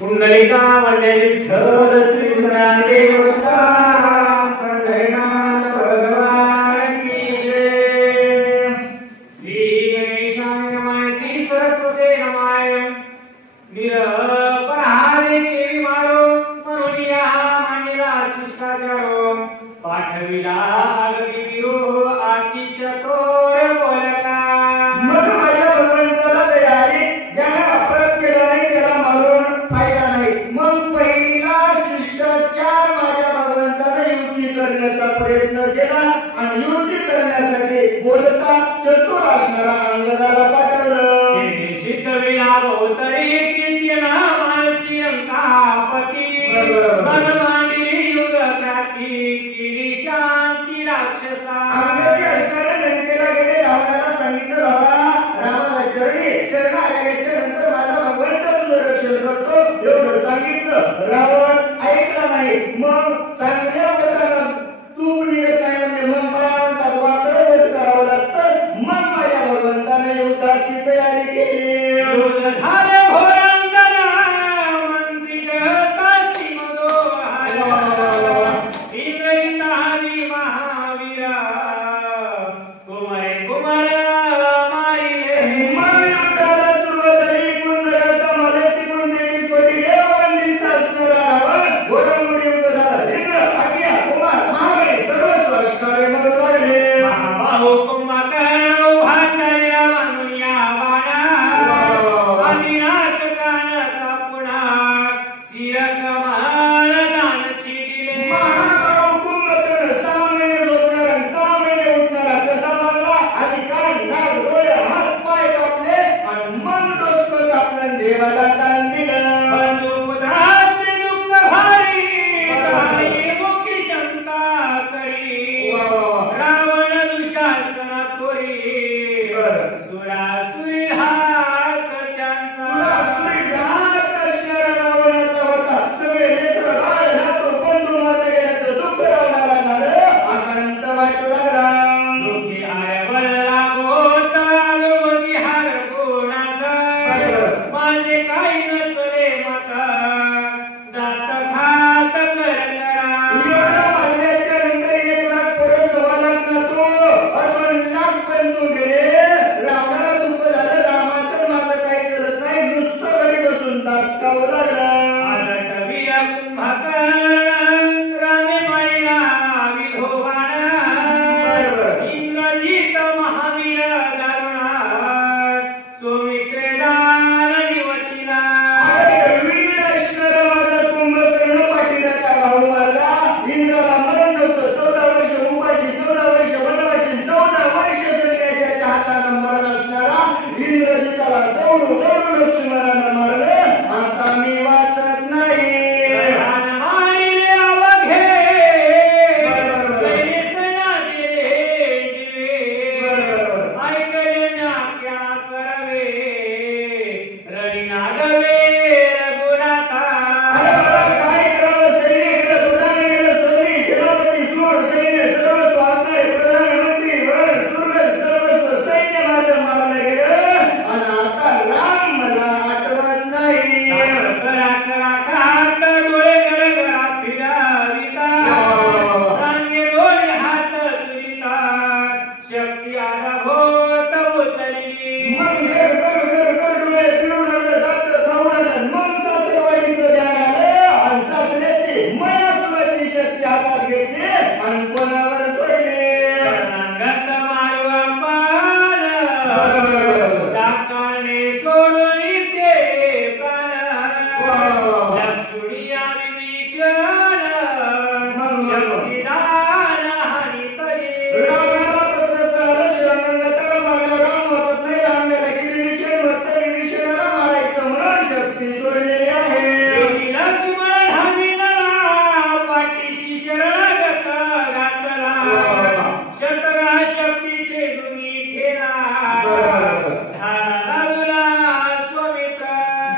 कुंडलिका मंडली विठ्ठल श्री ज्ञानदेवता पंढरीनाथ भगवान की जय। श्री गणेशाय नमः, श्री सरस्वती नमाय। निरपराधे केवी मारो मनुनिया मानिला शिष्टाचारो पाठविला अगतिरो आती चतुर बोलका। मग माझ्या भगवंताला दयाळी ज्याने अपराध केला नाही त्याला मारून फायदा नाही। मग पहिला शिष्टाचार माझ्या भगवंताने युक्ती करण्याचा प्रयत्न केला आणि युक्ती करण्यासाठी बोलता चतुर असणारा अंगदाला पाठवलं। शिकविला बहुतरी कीर्तना मानसी अंकापती भगवानी युग ख्याती केली शांती राक्षसा। अंगदी असणाऱ्या लंकेला गेले रावणाला सांगितलं बाबा रामाला शरण आल्याच्या नंतर माझा भगवंत तुझं रक्षण करतो एवढं सांगितलं। रावण ऐकला नाही। मग चांगल्या बोटाला तूप निघत नाही म्हणजे मग म्हणतात वाकडं बोट करावं लागतं। मग माझ्या भगवंताने युद्धाची तयारी केली। युद्ध झाले घोरंदना मंत्री जगस्ताची मदोहारा इंद्रजितानी महावीरा कुमारे कुमार मारिले। मग युद्धाला सुरुवात झाली। कुंजराचा मदत तिकडून 23 कोटी देवबंदीचा असणारा रावण घोरंगुरी युद्ध झालं। इंद्र अग्निया कुमार महाबळी सर्व असणारे मरू लागले। महाबाहू कुंभकर्ण उभा चालला मनुनिया बाणा आदिनाथ कान कापुना शिर कमाल दानची दिले। महाबाहू कुंभकर्ण 6 महिने झोपणारा 6 महिने उठणारा कसा मारला आधी कान नाक डोळे हात पाय कापले आणि मन डोसकं कापलं देवाला दान दिलं। बंधुपुत्राचे दुःख भारी काही मुखी शंका करी रावण दुःशासना तोरी सुरासुरी हात त्यांचा। सुरासुरी घात असणारा रावणाचा होता। सगळे लेकरं बाळ नातू बंधू मारले गेल्याचं दुःख रावणाला झालं। आकांत वाटू लागला। दुःखी हार बळला गोत अनुमती हार गुणात माझे काही नचले माता दात खात करकरा। एवढं मारल्याच्या नंतर 1 लाख पोरं 1.25 लाख नातू 2 लाख बंधू गेले। रावणाला दुःख झालं। रामाचं माझं काही चलत नाही नुसतं घरी बसून दात खाऊ लागला। आदट वीर कुंभकर्ण रामे पाहिला विधोबाणा इंद्रजित महावीर दारुणा सौमित्रे दान निवटिला। वीर असणारा माझा कुंभकर्ण पाठीराखा भाऊ मारला। इंद्राला मरण नव्हतं। 14 वर्ष उपाशी 14 वर्ष वनवासी 14 वर्ष सन्यासाच्या हातानं मरण असणारा इंद्रजिताला दौडू दौडू लक्ष्मणानं मारलं। आता मी वाचत नाही। प्राण मारिले अवघे सैन्य सेना दिले जीवे ऐकले ना क्या करावे रणी नागवे रघुनाथा। अरे बाबा काय करावं? सैन्य गेलं प्रधान गेलं सैनिक सेनापती सूर सैन्य सर्वस्व असणारे प्रधानमंत्री वर सुरगत सर्वस्व सैन्य माझं मारलं गेलं आणि आता राम मला आठवत नाही। करा करा खात डोळे गरगरा फिराविता रांगे डोळे हात चुरिता शक्ती आला होत उचलली। मग घर डोळे फिरून आलं दात खाऊन आलं। मग सासरवाडीचं ध्यान आलं आणि सासऱ्याची मयासुराची शक्ती हातात घेतली आणि कोणावर सोडली। शरणागत मारू आपण दाकाने सोडून इथे प्राण लक्ष्मी आम्ही विचरण शक्तिदान हानी तरी। रामाला पत्र कळालं शरणागताला मारलं। राम वाचत नाही। राम मेला की विभीषण भक्त विभीषणाला मारायचं म्हणून शक्ती सोडलेली आहे। योगी लक्ष्मण धाविला पाठीशी शरणागत घातला शतरा शक्तीचे दुनी ठेला धारा दादूला स्वमित्र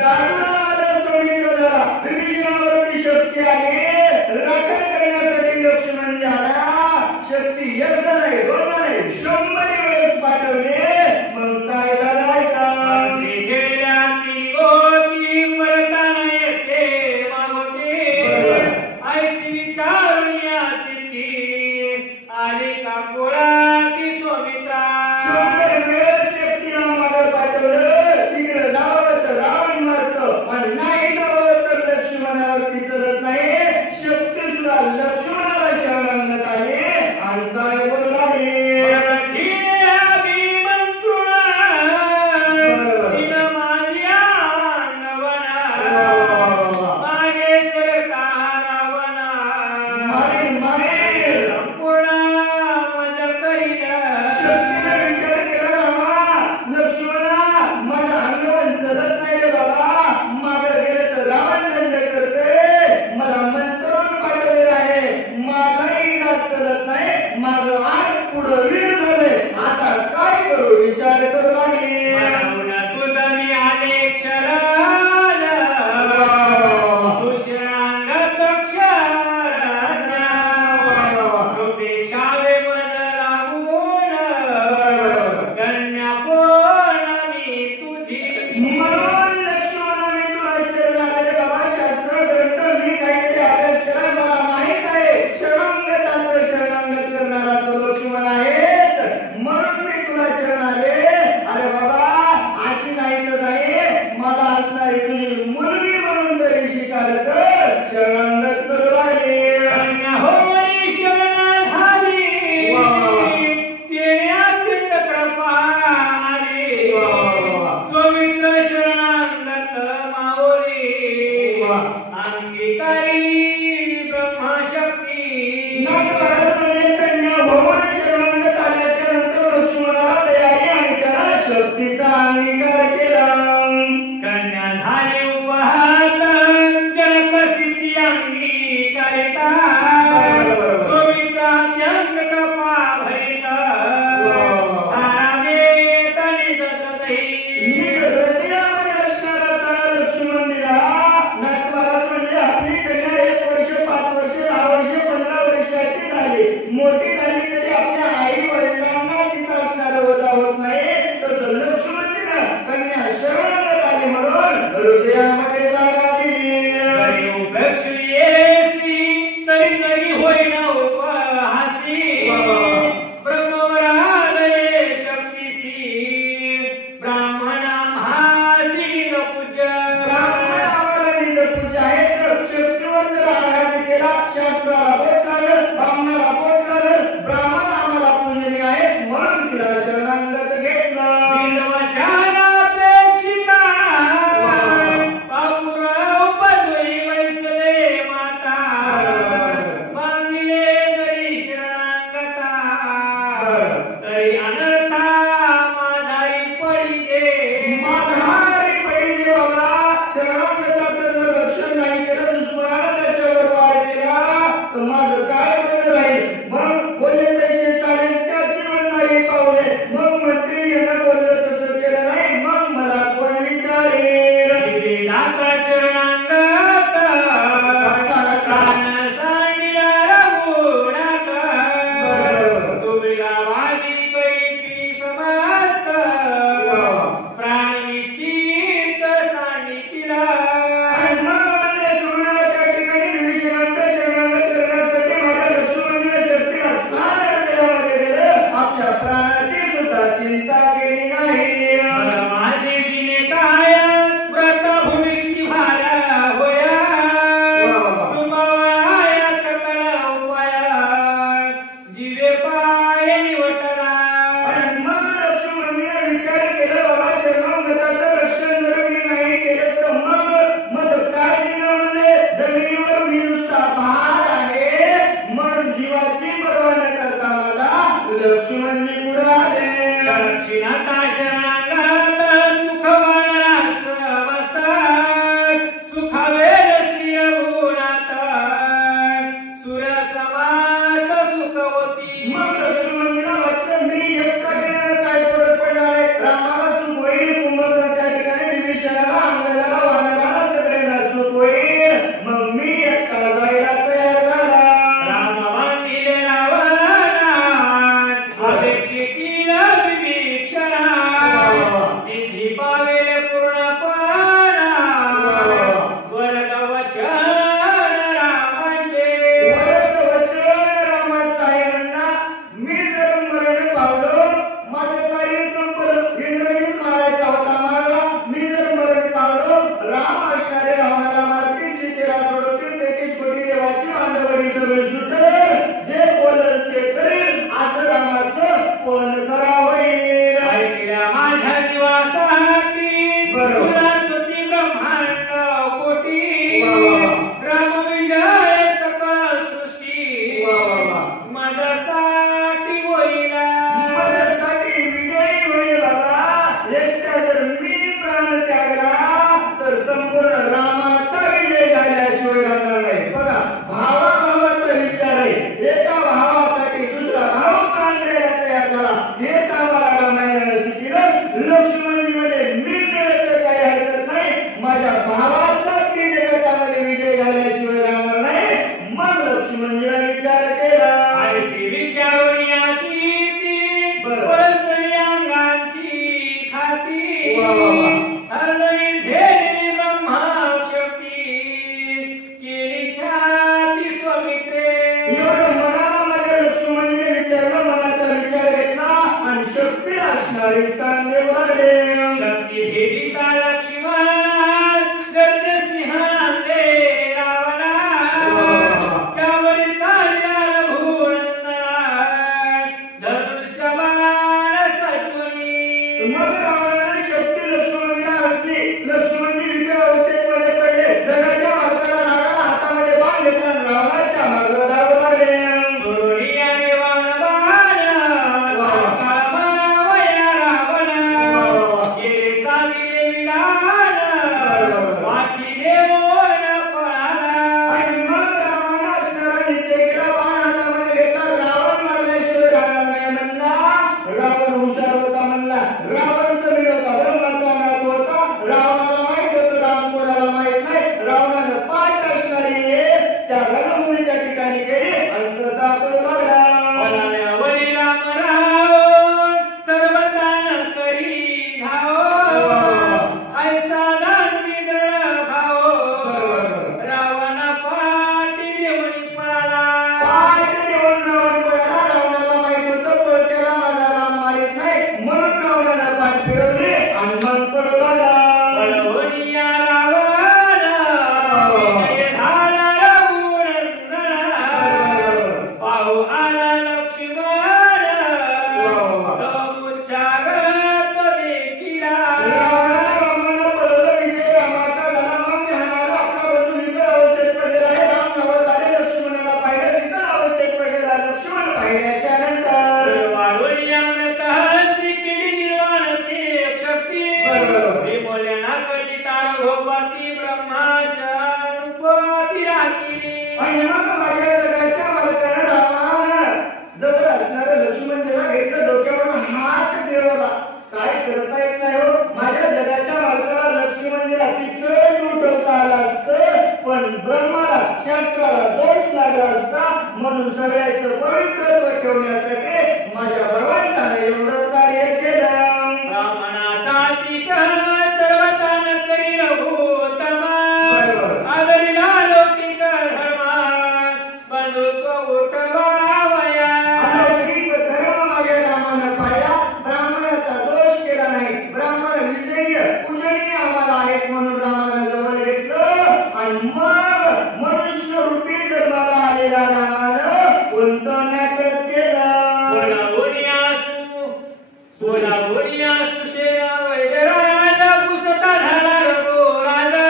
दादूला माझा स्वमित्र झाला। विभीषणावरती शक्ती आली। राखण करण्यासाठी लक्ष्मण झाला। शक्ती एकदा नाही दोनदा नाही 100 वेळेस पाठवले। मग काय झालं ऐका। गेल्या ती गोती परताना येते अंगीकार कर शरणागत करू लागले कन्या होई शरण झाली वा, वा, वा. तेने अत्यंत कृपाळी स्वामित्व शरणागत माऊली वा. अंगीकारी ब्रह्मशक्ती नाथ महाराज म्हणजे कन्या भवन शरणागत आल्याच्या नंतर लक्ष्मणाला तयारी आणि त्याला शक्तीचा अंगीकार केला कन्या झाली उपहात जनक सिद्धी अंगीकारिता स्वामित्व अत्यंत कृपा भरिता तारा देत निजत दही मी हृदयामध्ये असणारा तारा लक्ष्मण दिला नाथ महाराज म्हणजे आपली कन्या 1 वर्ष 5 वर्ष 10 वर्ष 15 वर्षाची झाली मोठी झाली तरी आपल्या आई वडिलांना तिचा असणारा होता होत नाही तसं लक्ष्मण दिला कन्या शरणागत आली म्हणून हृदयामध्ये जागा दिली जरी उपेक्षियेसी तरी जरी होईना उपहासी ब्रह्मवरालये शक्तीसी ब्राह्मणा म्हासी निज पूज्य ब्राह्मण आम्हाला निज पूजा आहे तर शक्तीवर जर आराधना केला शास्त्राला बोट लागल ब्राह्मणाला बोट लागल ब्राह्मण आम्हाला पूजनीय आहेत म्हणून तिला शरणागत घेतलं निज वचनापेक्षिता पापुर उपजोई वैसले माता बांधिले जरी शरणागता तरी अनर्था माझाई पडिजे माघारी पडिले बाबा शरणागताचं जर रक्षण नाही केलं दुश्मनाला त्याच्यावर वार केला तर माझं काय बरं राहील मग बोलले तसे चालेल त्याची म्हणणारी पावले मग मंत्री यांना बोललं तसं केलं नाही मग मला कोण विचारेल तिथे जाता शरणागत प्राण सांडिला रघुनाथ तुला वादी पैकी समस्त प्राण निश्चित सांडितीला आणि मग म्हणले सुरुवातीला त्या ठिकाणी विभीषणाचं शरणागत करण्यासाठी माझ्या लक्ष्मणजीने शक्तीला स्थान हृदयामध्ये दिलं आपल्या प्राणाची सुद्धा चिंता केली नाही माझे जिने काय व्रत भूमिसी भारा होया सुमाया सकल उपाया जीवे पाय निवटला आणि मग लक्ष्मणजीने विचार केला बाबा शरणागताचं रक्षण जर मी नाही केलं तर मग काय दिलं म्हणले जमिनीवर मी नुसता भार आहे म्हणून जीवाची पर्वा न करता मला लक्ष्मणजी पुढे आले दक्षिणाता शरणागत सुखवाना समस्तात सुखावेल स्त्रिय गुणात सूर्य समास सुख होती मग लक्ष्मणजीला वाटतं मी एकटा गेल्यानं काय फरक पडणार आहे रामाला सुख होईल कुंभकर्ण त्या ठिकाणी विभीषणाला अंगदाला वानराला सगळ्यांना सुख होईल मग मी एकटा जायला तयार झाला राम बांधिले रावणात अपेक्षितीला विभीषणा सिद्धी पावेल पूर्णपणा वरद वचन रामाचे वरद वचन रामाचं आहे म्हणला मी जर मरण पावलो माझं कार्य संपलं इंद्रजित मारायचा होता मारला मी जर मरण पावलो राम असणारे रावणाला मारतील सीतेला सोडवतील 33 कोटी देवाची मांडवडी सगळी सुटेल जे बोलल ते करेल असं रामाचं पण करा होईल ऐकल्या माझ्या जीवासाठी बरोबर. तुला स्तुती ब्रह्मांड कोटी वा, वा, वा. रामविजय सकल सृष्टी वा, वा, वा. माझ्यासाठी होईला माझ्यासाठी विजयी होईल बाबा एकटा जर मी प्राण त्यागला तर संपूर्ण रामाचा विजय झाल्याशिवाय राहणार नाही बघा भावाभावाचा विचार ती ब्रह्माच्या अनुपती राखिली. आणि मग माझ्या जगाच्या मालकानं रामानं जवळ असणारं लक्ष्मणजीला घेतलं, डोक्यावरून हात फिरवला. काय करता येत नाही हो, माझ्या जगाच्या मालकाला लक्ष्मणजीला तिथंच उठवता आलं असतं, पण ब्रह्माला शास्त्राला दोष लागला असता. म्हणून सगळ्याचं पवित्रत्व ठेवण्यासाठी माझ्या भगवंतानं एवढं कार्य केलं. ब्राह्मणाचा ती कर्म सर्वतान करी रघुत्तमा. बरोबर. आदरिला लौकिक धर्मा बंधुत्व उठवावया. अलौकिक धर्म माझ्या रामानं पाळला, ब्राह्मणाचा दोष केला नाही. ब्राह्मण विजयी पूजनीय आम्हाला आहेत म्हणून रामानं जवळ घेतलं. आणि मग मनुष्य रूपी जन्माला आलेला रामानं कोणतं नाटक केलं. बोलावणी असू शेरा वैद्यराजा पुसता झाला रघुराजा.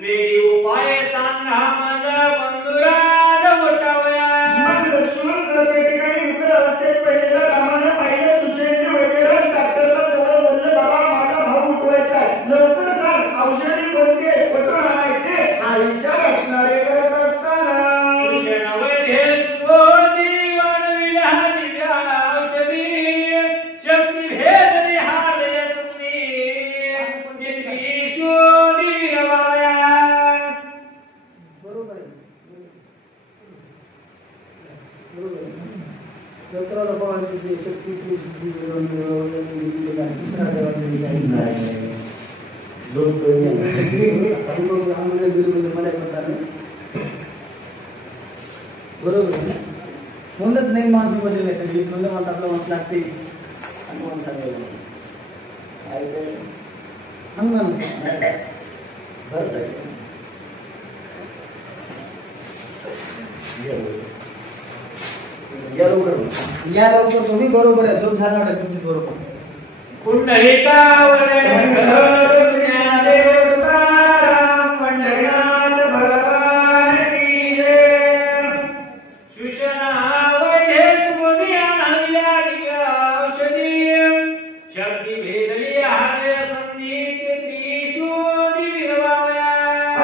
वेळी उपाय सांगा माझा बंधुराज उठावया. मग लक्ष्मण त्या ठिकाणी विक्र अवस्थेत पडलेला रामानं पाहिलं. सुषेणचे वैद्यराज डॉक्टरला जवळ बोललं, बाबा माझा भाऊ उठवायचा आहे, लवकर सांग औषधी कोणते, कुठून आणायचे. हा विचार असणारे करत असताना सुषेण वैद्य सुबोधी वाढविला दिव्या औषधी. शक्ती भेद निहाळय सुनी दिव्य शोधी विरवाया. बरोबर आहे. जत्राला पाहायची जी शक्तीची जी तिसरा देवाला दिली नाही. आम्हाला गुरुमध्ये मला म्हणतात बरोबर आहे. म्हणूनच नाही माणूस बदलले सगळी म्हणलं मला आपलं मत लागते आणि म्हणून सांगायला काय ते हनुमानच या लवकर तुम्ही बरोबर आहे. झोप झाला वाटत तुमची बरोबर. पुंडलिकावर ज्ञानदेव तुकाराम पंढरीनाथ भगवान की जय. सुषणा वैद्य सुबोधी आणविल्या दिव्या औषधी. शक्ती भेदली हाते संधी त्रिशूली विरवावया.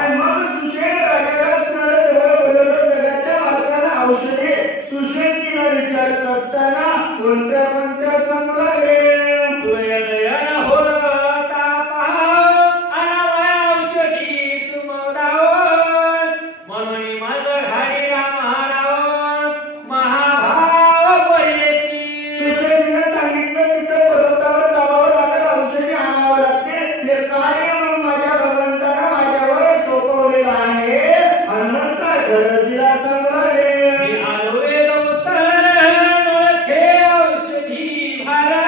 आणि मग सुषेण राजाला असणारं जवळ बोलवलं. जगाच्या मालकानं औषधे सुषेणजीला विचारत असताना कोणत्या कोणत्या सांगू लागले. सूर्योदयन होता पहाव अनावया औषधी सुमवराव. म्हणून माझं घाडी रामाराव महाभाव परियसी. सुषेणजीनं सांगितलं तिथं पर्वतावर जावं लागेल, औषधी आणावं लागते. हे कार्य म्हणून माझ्या भगवंतानं माझ्यावर सोपवलेलं आहे. हनुमंता गरजीला सांगू लागले. मी आलो वेद उत्तर ओळखे औषधी भारा.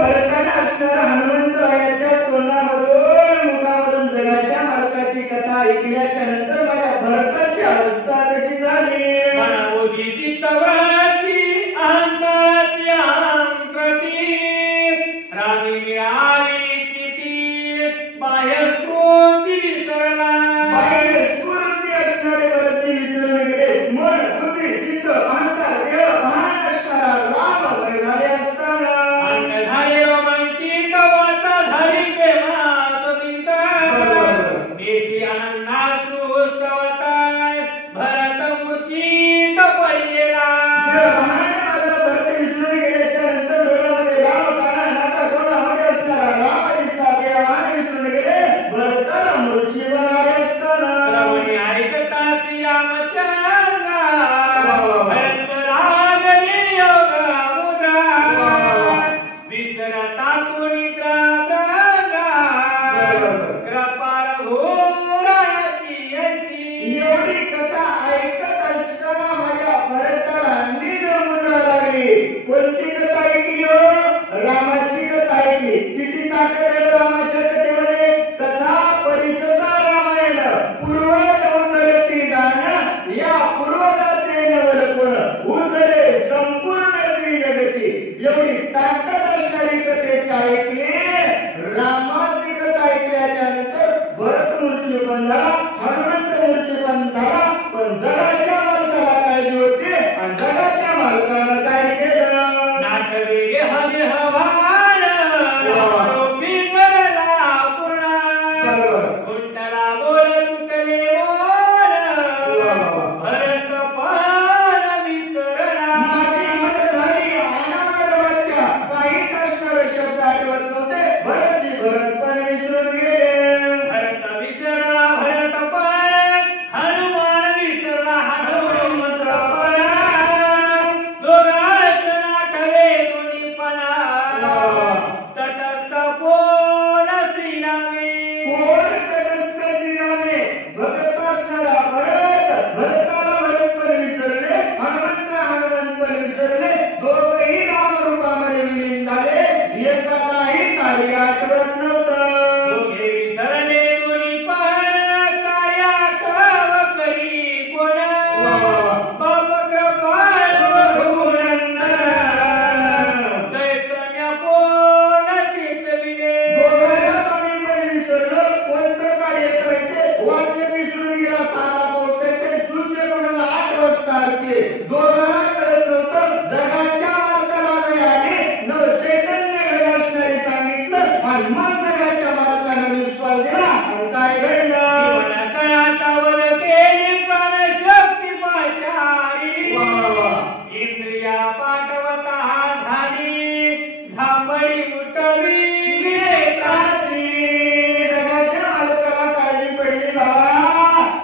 भरताना असणारा हनुमंतरायाच्या तोंडामधून मुखामधून जगाच्या मालकाची कथा ऐकल्याच्या नंतर माझ्या भरताची अवस्था कशी झाली. मनोधी चित्तवृत्ती अहंकाराची अहंकृती रामी मिळाली चिती बाह्य स्फूर्ती विसरला. बाह्य स्फूर्ती असणारे भरती विसरून गेले. मन बुद्धी चित्त अहंकार देह भान असणारा राम वय झाले असताना अंग झाले रोमांचित वाचा झाली प्रेमासुदित नेती आनंदाश्रू स्तवताय भरत मूर्छित पडलेला. भान माझा भरत विसरून गेल्याच्या नंतर डोळ्यामध्ये राम काना नाका तोंडामध्ये असणारा राम दिसला. देह भान विसरून गेले. भरताला मूर्छित बनाले असताना श्रवणी ऐकता श्रीरामचंद्र भरत लागले योग मुद्रा विसरता तो निद्रा कृपार घोराची ऐसी. एवढी कथा ऐकत असताना माझ्या भरताला निज मुद्रा लागली. कोणती कथा ऐकली हो? रामाची कथा ऐकली. किती ताकद आहे रामाच्या कथेमध्ये. कथा परिसदा रामायण पूर्वज उद्धरती जाण या पूर्वजाचे नवल कोण उद्धरे संपूर्ण जगती. एवढी ताकद असणारी कथेची ऐकली. रामाची कथा ऐकल्याच्या नंतर भरत मूर्छित झाला. हनुमंत मूर्छित झाला. पण जगाच्या मालकाला काळजी होती आणि जगाच्या मालकानं काय केलं? नाटवेगे हदे हवान रोपी जळला पूर्ण कुंटला बोल तुटले मोर भरत पान विसरला. माझी मदत झाली. अनावर वाचा काहीच असणारे शब्द आठवत नव्हते. भरतजी भरत पण विसरून गेले. भरत विसरला भरत पान हनुमान विसरला हनुमंत पान दोघांस नाटवे दोन्हीपणा तटस्थ कोण श्रीरामे. कोण तटस्थ श्रीरामे. भक्त असणारा भरत भरताला भरत पण विसरले. हनुमंत पण विसरले. दोघेही नामरूपामध्ये विलीन झाले. एकालाही कार्य आठवत नव्हतं. दोघे विसरले दोन्ही पान काय आठव करी कोण बाप कृपाळ रघुनंदन चैतन्य पूर्ण चित्तविले. दोघांना दोन्ही पण विसरलं. कोणतं कार्य करायचे वाचन विसरून गेला. साला पोहोचायचे सूर्य कोणाला 8 वाजता आरती. दोघांना कळत नव्हतं. जगाच्या मालकाला नाही आले नव चैतन्य घरी असणारे सांगितलं आणि मग जगाच्या मालकानं विश्वास दिला. आणि काय घडलं? जीवन कळा सावध केली प्राणशक्ती पाचारी इंद्रिया पाठवता झाली झांबडी मुठवी विवेकाची. जगाच्या मालकाला काळजी पडली बाबा.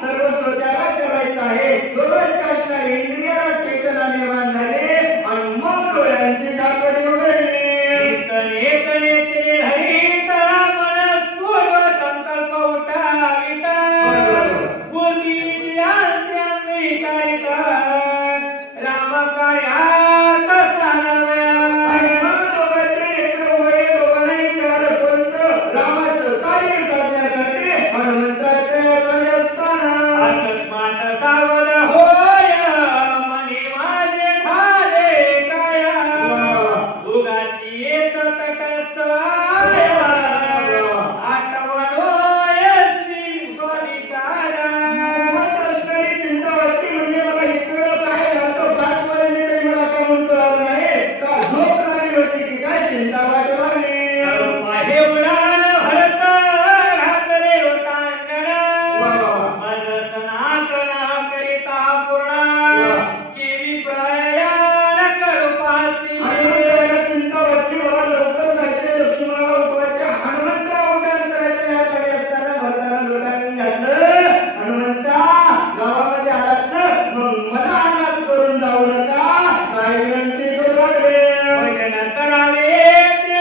सर्व स्वतःला करायचं आहे. दोघांच्या असणारे इंद्रियाला चेतना निर्माण झाले आणि मग डोळ्यांची झाकडी उघडली. चिंतन एक नेत्रे हरित मनस्पूर्व संकल्प उठाविता बुद्धीची अंतरंगी कारिता राम कार्यात साराव्या. आणि मग दोघांचे नेत्र उघडले. दोघांनाही कळालं कोणतं रामाचं कार्य साधण्यासाठी हनुमंतराय तयार झाले असताना अकस्मात सावध होय मनी माझे झाले काया उगाची येत तटस्थ आया आठवण होय श्री स्वाधिकारा. मत असणारी चिंता वाटते. म्हणजे मला इतकं काय झालं 5 वाजले तरी मला का म्हणतो आलं नाही का? झोप लागली होती की काय चिंता वाटू लागली. पाहे उडान भरत घातले होतांगणा मज सनातन करिता पूर्ण केवी प्रयाण करू पासी. हनुमंतरायाला चिंता वाटली. बाबा लवकर जायचे. लक्ष्मणाला उठवायचे. हनुमंतराव उड्डाण करायला तयार झाले असताना भरताना लोटांगण घातलं. हनुमंता गावामध्ये आलात ना मग मला अनाथ करून जाऊ नका. काय विनंती करू लागले. भजन करावे ते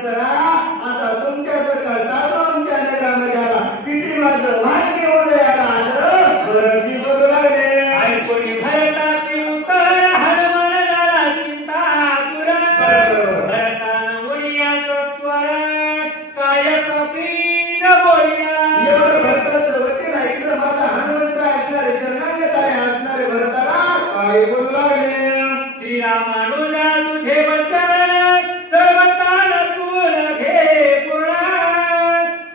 असताना असा तुमच्यासारखा साधू आमच्या नगरामध्ये आला, किती माझं भाग्य उदयाला आलं. भरतजी बोलू लागले, ऐकून भरताचे उत्तर हनुमान झाला चिंतातुर. भरतानं मुनिया सत्वरात काय कपीन बोलिला. एवढं भरताचं वचन ऐकलं माझा हनुमंत असणारे शरणागताने असणारे भरताला काय बोलू लागले. श्रीरामानुजा तुझे वचन सर्वतान तू घे पूर्ण.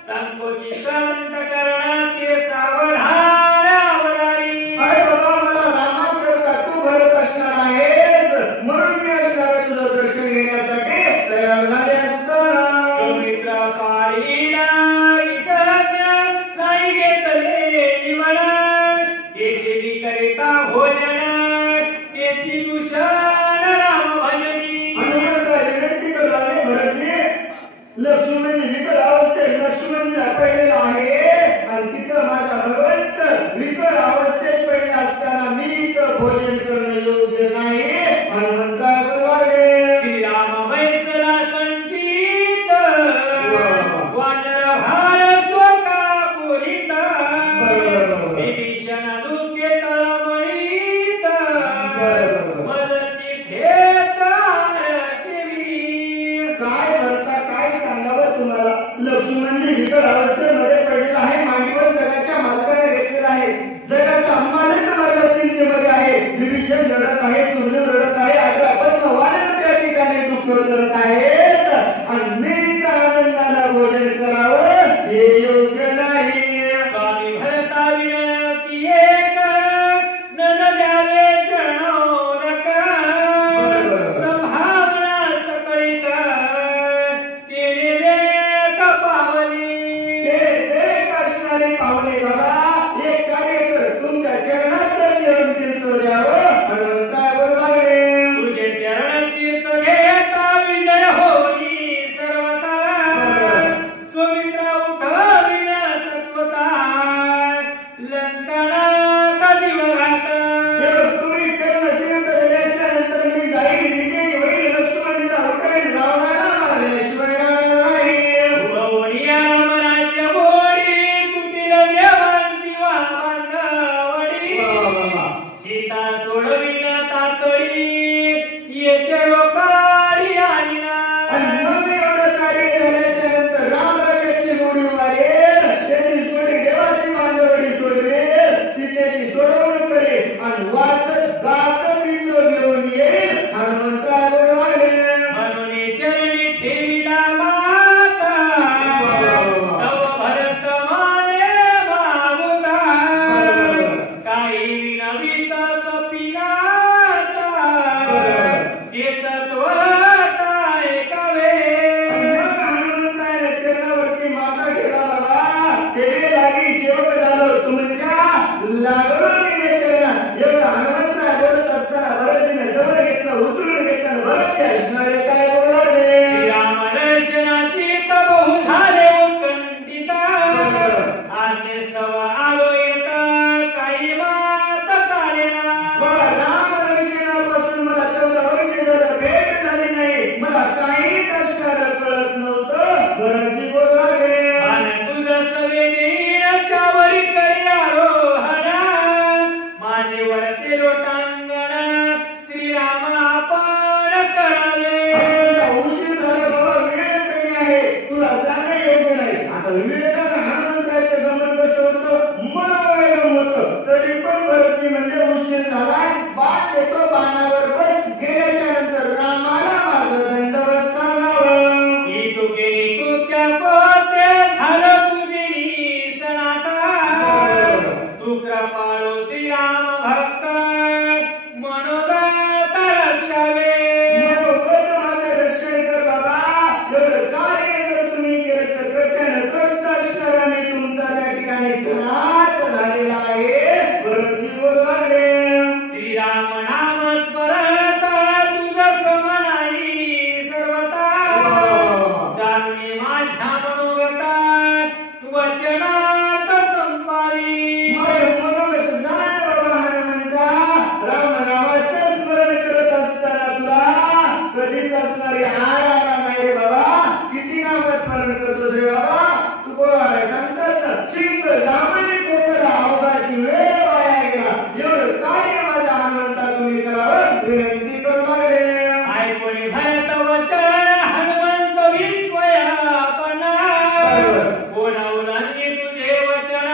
संकोची संत करणाते सावधान अवधारी. अरे बाबा, मला रामासारखा तू भरत असणार आहेस म्हणून मी असणार तुझं दर्शन घेण्यासाठी तयार झाले असताना. सुमित्र पाळीला विसर्ग नाही घेतले जीवन. केली करिता भोजन त्याची दूषण राम भजनी. हनुमंतराय विनंती करू लागले, भरतजी लक्ष्मणजी विकट अवस्थेत लक्ष्मणजीला पडलेला आहे आणि तिथं माझा भगवंत विकट अवस्थेत पडले असताना मी इथं भोजन करणं योग्य नाही. हनुमंतराय बोलू लागले, श्रीराम बैसला संचित वानर भार स्वकापुरित. विभीषण दुखे तळमळीत मजची भेट केली. काय भरता काय सांगावं तुम्हाला. लक्ष्मणजी विकट अवस्थेमध्ये पडलेला आहे, मांडीवर जगाच्या मालकाने घेतलेला आहे, जगाचा मालक माझ्या चिंतेमध्ये आहे. विभीषण रडत आहे, सुग्रीव रडत आहे, 18 पद्म वानर त्या ठिकाणी दुःख करत आहेत आणि मी त्या आनंदाला भोजन करावं हे योग्य नाही. स्वामी भरता विनंती एक न द्यावे चरणोदक. संभावना सकळीत केले देत पावली. ते असणारे पाहुणे बाबा एक कार्य कर, तुमच्या चरणाचं चरण तीर्थ द्यावं. हनुमंतराय बोलू लागले, तुझे चरण तीर्थ घेता विजय होई सर्वता. सुमित्रा उठविन तत्वता लंकनात जीवघात. एवढं तुम्ही चरण तीर्थ दिल्याच्या नंतर मी जाईल, विजयी होईल, लक्ष्मणजीला उठवेल, रावणाला मारल्याशिवाय राहणार नाही. गौरिया मनाच्या गोडी तुटील देवांची वामांगवडी. सीता सोडविन तातडी येते लोकाडी आणि आणि मग एवढं कार्य झाल्याच्या नंतर रामराजाची गोडी मारेल, त्यांनी सोडी देवाची मांगवडी सोडवेल, सीतेची सोडवणूक करेल आणि वाचत गाजत इथं घेऊन येईल. हनुमंतराय बोलू लागले, म्हणून चरणी ठेविला माता. तव भरत माने मागुता. काही विनवित कपिनाता. ते तत्वता ऐकावे. मग हनुमंतराय चरणावरती माता गेला बाबा, सेवेलागी सेवक झालो तुमच्या, लागलो मी या चरणात. एवढं हनुमंतराय बोलत असताना भरतजीने जवळ घेतलं, उचलून घेतलं. भरत असणारे काय बोलू लागले, श्रीराम दर्शनाची बहु झाले उत्कंठिता. आज्ञेस्तव आलो येत काही मात चालेना. बाबा राम दर्शनापासून मला 14 वर्ष झालं भेट झाली नाही, मला काहीच असणार कळत नव्हतं. भरतजी बोलू लागले, आणि तुझं सवे देईन त्यावरी करी आरोहणा. माझे वरचे लोटांगण श्रीरामा पार कराले. उशीर झाला बाबा, वेळ कमी आहे, तुला जाणं योग्य नाही. आता विवेकानं हनुमंतरायचं गमन कसं होतं, मनोवेगम होतं. तरी पण भरतजी म्हणजे उशीर झाला, बाण देतो, बाणावर बस. गेल्याच्या नंतर रामाला माझं दंडवत सांगावं. ही तू केली तू त्या कोते झालं तुझी निसनाता. तू कृपाळू श्रीराम भक्त मनोगत रक्षावे. मनोगत माझं रक्षण कर बाबा. एवढं कार्य जर तुम्ही केलं तर कृत्यानं कृत्य सुरे बाबा तुकोबाला सांगतात ना, शिंक जांभळी कोकला अवघाची वेळ वाया गेला, एवढं कार्य माझ्या हनुमंता तुम्ही करावं विनंती करू लागले. ऐकून भरत वचन हनुमंत विस्मयापना, कोणावरांनी तुझे वचन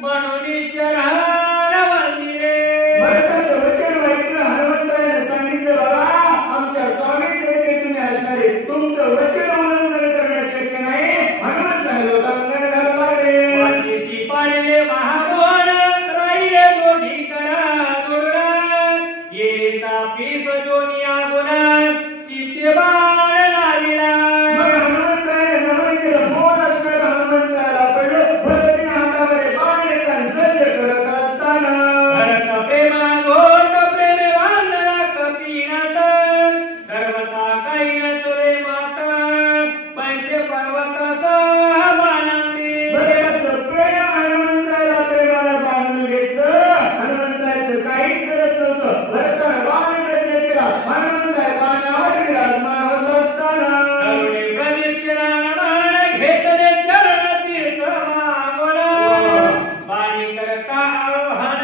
म्हणून चरण वंदिले. भरताचं वचन ऐकलं हनुमंताने सांगितलं, बाबा आमच्या स्वामी सेवके तुम्ही असणारे, तुमचं वचन उल्लंघन करणे शक्य नाही. हनुमंताने लोटांगण करायला लागले. पाठीशी पाडले महागोण राहिले दोघी करा जोडून, येचा पीस जोनिया गुण सीते बाण लाविला. मग हनुमंताने नमन केलं. बोट असणारं हनुमंताला पडलं. भरतीने हातामध्ये बाण घेताना सज्ज करत असताना भरत प्रेमा घोट प्रेमे बांधला कपिनाथ, सर्वता काही न चले माता पैसे पर्वत बाणांनी. भरताचं प्रेम हनुमंताला प्रेमानं बांधून घेतलं. हनुमंताचं काहीच करत नव्हतं. भरतानं बाण सज्ज केला. हनुमंताच्या बाणावर विराजमान होत असताना करुणे प्रदक्षिणानं बाण घेतले चरण तीर्थ मागोला, बाणी करता आरोहण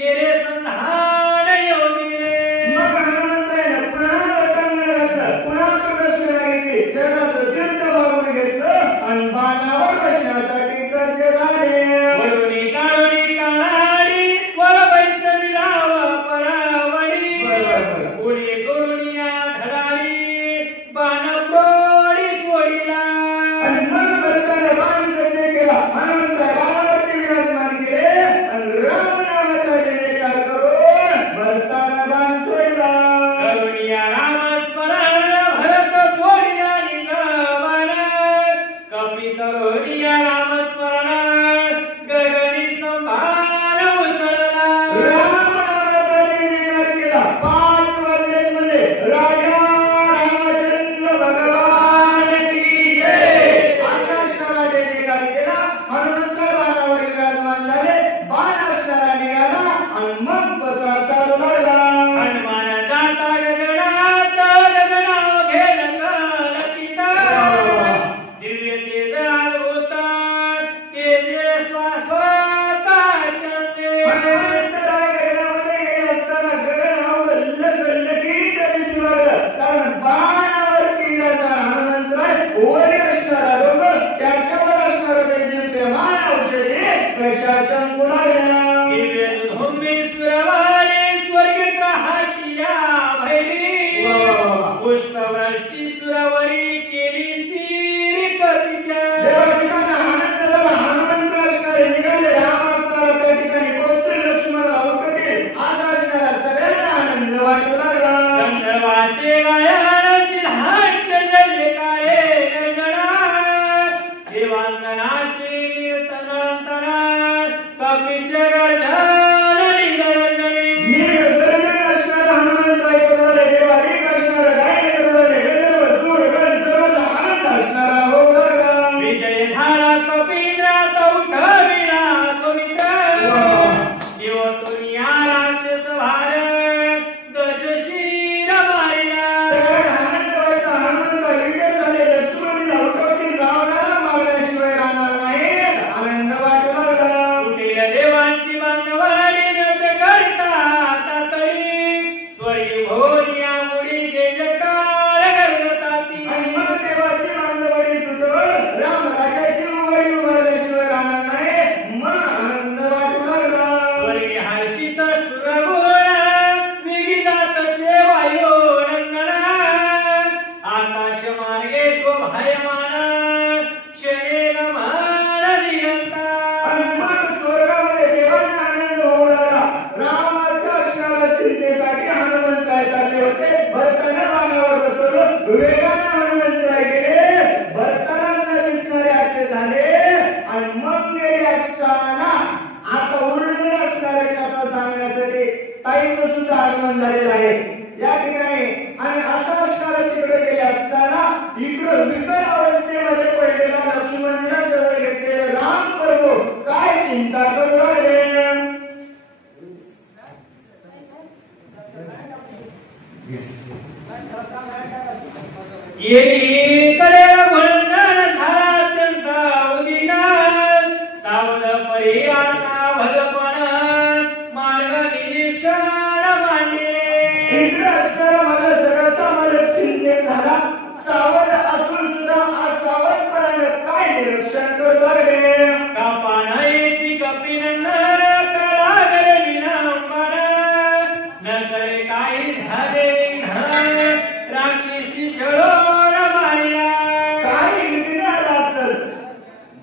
येरे संधान योजिले. मग हनुमंताने पुन्हा लोटांगण घातलं. पुन्हा प्रदक्षिणा घेतली. चरणाचं तीर्थ मागून घेतलं आणि बाणावर बसण्यासाठी सज्ज झाले. वरुणी काळोनी काळाडी वर बैसविलाव परावडी, बरोबर. उडी दुरुनिया धडाडी बाण प्रोडी सोडिला. आणि मग भरताने बाण सज्ज केला. हनुमंताने बाणावरती विराजमान केले आणि राम नामाचा जयकार करून भरताने बाण सोडला. करुणिया रामस्मरण भरत सोडिला निज बाण, कपी करुणिया रामस्मरण गगनी संभार उसळला. राम नामाचा जयकार केला. 5 वर्षांमध्ये राजा रामचंद्र भगवान की जय असा असणारा जयकार केला. हनुमंत बाणावर विराजमान झाले. बाण असणारा निघाला आणि मग बसा चालू लागला. हनुमान जाता गगनात गगनाव घेल कलकिता, दिव्य तेज अद्भुत तेजे शाश्वत चंदे. हनुमंतराय गगनामध्ये गेले असताना गगन अवघं लखलखीत दिसू लागलं. कारण बाणावरती विराजमान हनुमंतराय वरी असणारा डोंगर, त्याच्यावर असणारं ते दिव्यमान औषधी कशा चमकू लागल्या. दिव्य धुम्मी सुरवारी स्वर्गिक हाटिया भैरी, पुष्पवृष्टी सुरवरी केली शिरी कपिच्या. देवाधिकांना आनंद झाला. हनुमंत असणारे निघाले. राम असणारा त्या ठिकाणी पोहोचले. लक्ष्मणाला ओळखतील असा असणारा सगळ्यांना आनंद वाटू लागला. गंधर्वाचे गायन सिंहाचे जयकारे गर्जना, देवांगनाचे कीर्तनंतना कपीचे गर्जन निगर्जने. निर्गर्जन असणारा हनुमंतराय करुणालय, देवाधिक असणारा गायन करुणालय, गंधर्व सूर गण सर्वांना आनंद असणारा होऊ लागला. विजय झाला कपिनाथ उठविला सुमित्र, दिवतुनिया राक्षस भार दशशिर मारिला. सगळ्यांना आनंद व्हायचा. हनुमंतराय विजय झाले. लक्ष्मणीला उठवतील. रावणाला मारल्याशिवाय राहणार नाही. आनंद वाटू लागला. कुटील देवांची बांधवाडी नृत्य करिता तातडी, स्वर्गी भोरिया मुडी जय जयकार गर्जताती. आणि मग देवाची बांधवडी सुटून रामराजाची उघडी उभारल्याशिवाय राहणार नाही. मन आनंद वाटू लागला. स्वर्गी हर्षित सुरगुण निघी जात सेवायो नंदना, आकाश मार्गे शोभायमान क्षणे गमान दिगंता. आणि मग स्वर्गामध्ये देवांना आनंद होऊ लागला. रामाच्या असणाऱ्या चिंतेसाठी हनुमंतराय चालले होते. भरताने बाणावर बसवलं. वेगाने हनुमंतराय गेले. भरताला न दिसणारे असे झाले. आणि मग गेले असताना आता उरलेले असणारे कथा सांगण्यासाठी ताईचं सुद्धा आगमन झालेलं आहे या ठिकाणी. आणि असं असणारं तिकडे गेले असताना इकडं विकट अवस्थेमध्ये पडलेला लक्ष्मणजीला जवळ घेतलेले राम प्रभू काय चिंता करू लागले. येरी कडे गुणगान लागले कापानायची कपिनंदन कळागले विलंबन न करे काही झाले विघ्न राक्षसी छळून मारला काय विघ्न असेल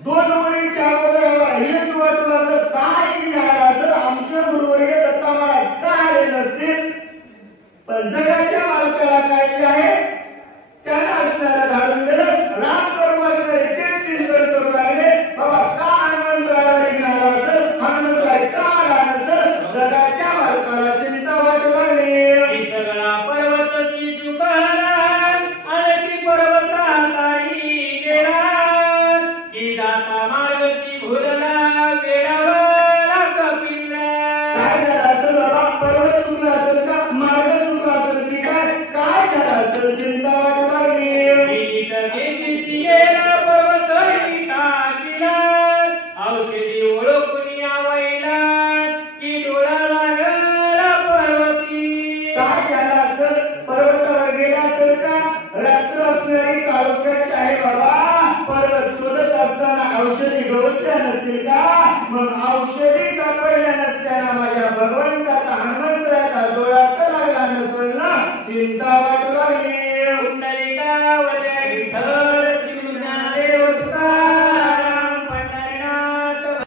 दोन ओळीच्या अगोदर हे वाटू लागलं काय विघ्न असेल आमच्या गुरुवर्य दत्ता महाराज काय आले नसतील पण जगाच्या मालकाला काय जे आहे त्यांना असणारा धाडून दिलं राम परमेश्वर ते चिंतन करू लागले बाबा का हनुमंतरावर विघ्न असेल हनुमंतराय का आला नसेल जगाच्या मालकाला चिंता वाटू लागली की सगळा पर्वतची चुकला आणि ती पर्वता तारी गेला की जाता मार्गची भुलला वेळावर कपिला काय झालं असेल बाबा पर्वत चुकला असेल का मार्ग चुकला असेल की काय झालं असेल चिंता वाटू लागली गीतीची गेला पर्वत टाकीला औषधी ओळखून यावईला की डोळा लागला पर्वती काय झालं असेल पर्वतावर गेला असेल का रात्र असणारी काळोख्याची आहे बाबा पर्वत शोधत असताना औषधी व्यवस्था नसतील का मग औषधी सापडल्या नसताना माझ्या भगवंताचा हनुमंतराचा डोळा तर लागला नसेल ना चिंता